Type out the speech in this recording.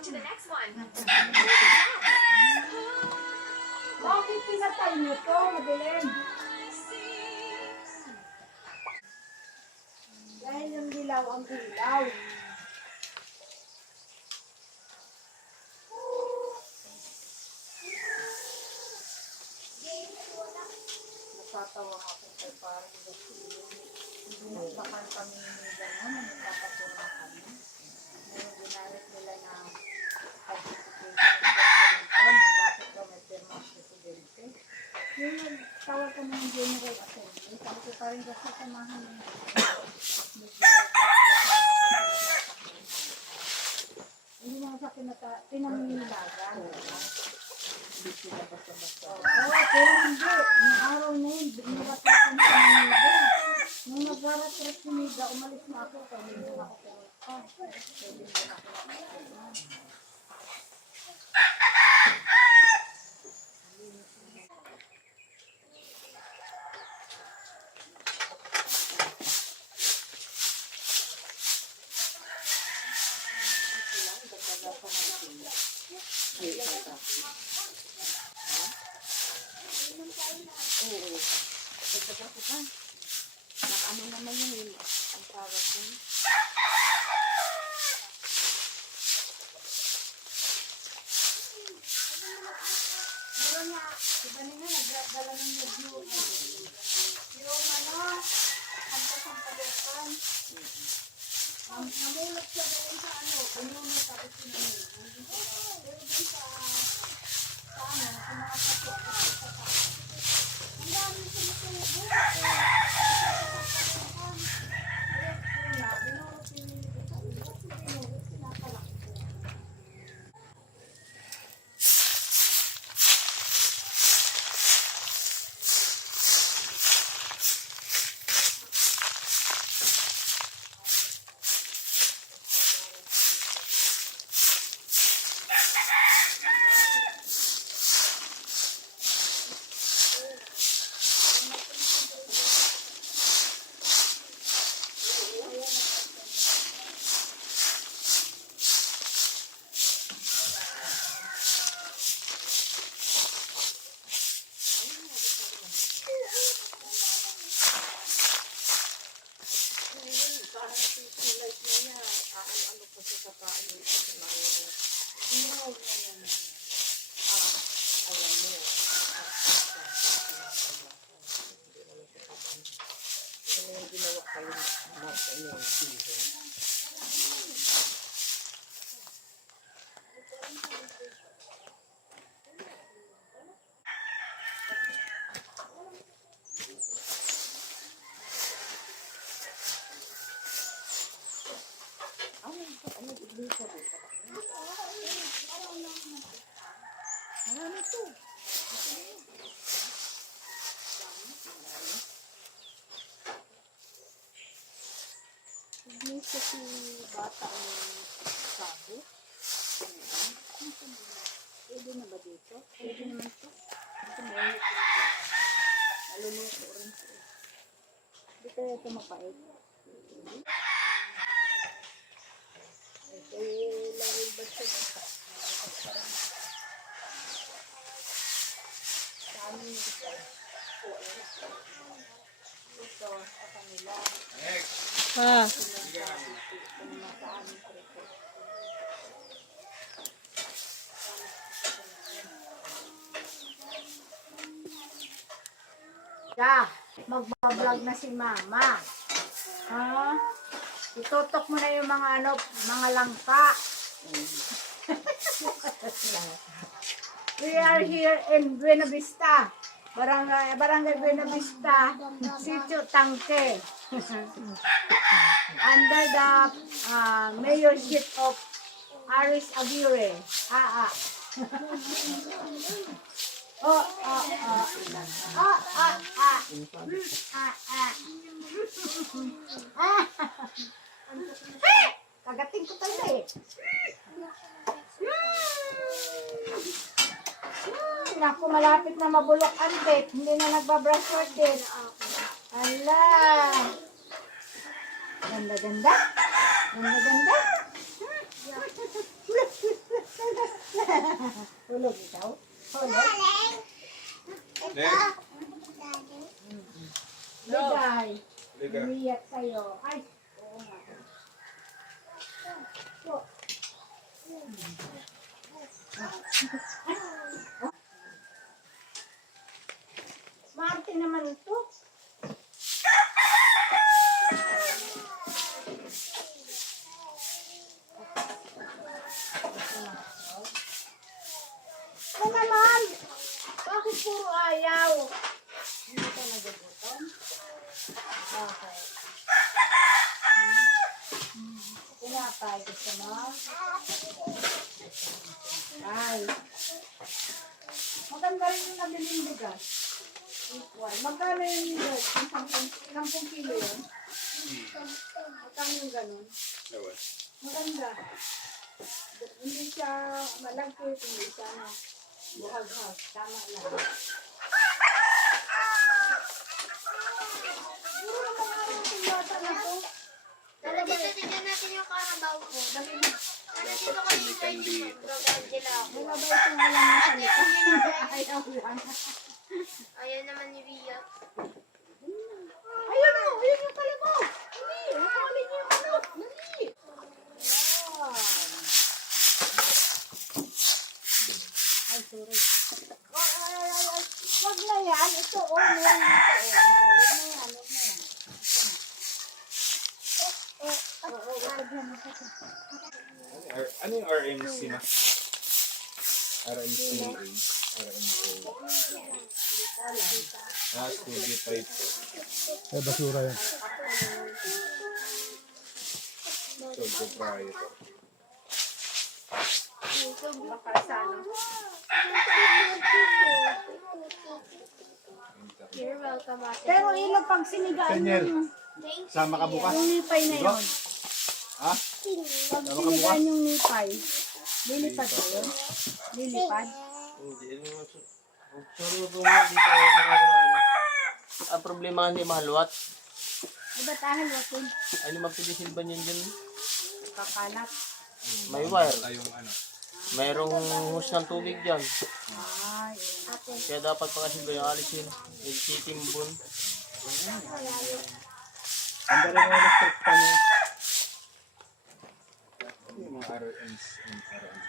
to the next one. Bakit pinatay mo to, Madeline? Dahil yung dilaw ang ilaw. Natatawa ako kay parang gusto binakbakan kami ni gano'n, nagpapatula kami. Ngayon ginamit nila na certification of document na bakit daw may pirma ang presidente. Yung nagtawag kami ng General Assembly, sabi ko pa rin kasi samahan ng hindi naman sa pinamimilagan. Hindi sila basta-basta. Oo, pero hindi. Yung araw na yun, nagaratrapan sa Manila. Nung nagaratrap sa Manila, umalis na ako. Pwede mo na ako pumunta. Pwede mo na ako pumunta. Oo. Dagdagan ko pa. Ano naman yun ang tawag yun? Pero nga, iba na nga, nagdala ng review. Yung ang kasampalukan. Namulot siya doon sa kanino tapos sinanay. Pero doon sa mga pasok sa taas. Ang dami sumusubo. Marami to. Hindi kasi bata ang sabi. Pwede na ba dito? Pwede naman ito. Ito mo. Naluluto rin ito. Hindi kaya ito mapait. Ito yung lahil ba siya? Sa amin ito. Ito sa kanila. Magbablog na si Mama. Ha? Itutok mo na yung mga langka. We are here in Buena Vista. Barangay Buena Vista, Sitio Tangke. Under the mayorship of Aris Aguirre. Kagating ko talaga eh. Naku, malapit na mabulok ang tet. Hindi na nagbabrush your teeth. Ala. Ganda-ganda. Ganda-ganda. Hulog ikaw? Hulog? Next. Ligay. Liga. Umiyak sa'yo. Ay, oo nga. So, Smarte naman ito. Ano naman? Bakit puro ayaw? Hindi ka nagagutom? Okay. Tinapay, gusto mo? Ay. Maganda rin yung nabiling bigas. Equal. Magkano yung bigas? Ilang kilo yun? Magkano yung ganun? Ewan. Maganda. Hindi siya malagkit, hindi siya buhag-hag. Tama lang. Siguro naman araw yung bata na to. Tara dito, tignan natin yung karabaw ko. Dali na. Tara dito kayo sa inyo. Drogangela ako. May mabait yung alam mo salita. Ayaw lang. Ayan naman ni Ria. Ayun o! Ayun yung kalabaw! Dali! Nakalin niyo yung ano! Dali! Wow! Ay, sorry. Ay. Wag na yan. Ito o. Meron dito o. Wag na yan. Wag na yan. Oo, wag na yan. Ano yung RMC na? RMCA. RMCA. Studio type. Ay, basura yan. Sole proprietor. You're welcome, ate. Pero ilo pag sinigaan Daniel. yung Sama ka bukas. nipay na yun. Ha? Pag sinigaan yung nipay, lilipad ba yun? Lilipad? Ang problema hindi mahalwat. Ay, ba't ahalwatin? Ano magpidisilban yun dyan? Kakalat. May wire. Tayong ano. Mayroong hose ng tubig dyan. Ay, Kaya dapat pakasilban yung alisin. Nagtitimbon. Ang galing ng electric pan. Yung mga RMs and RMC.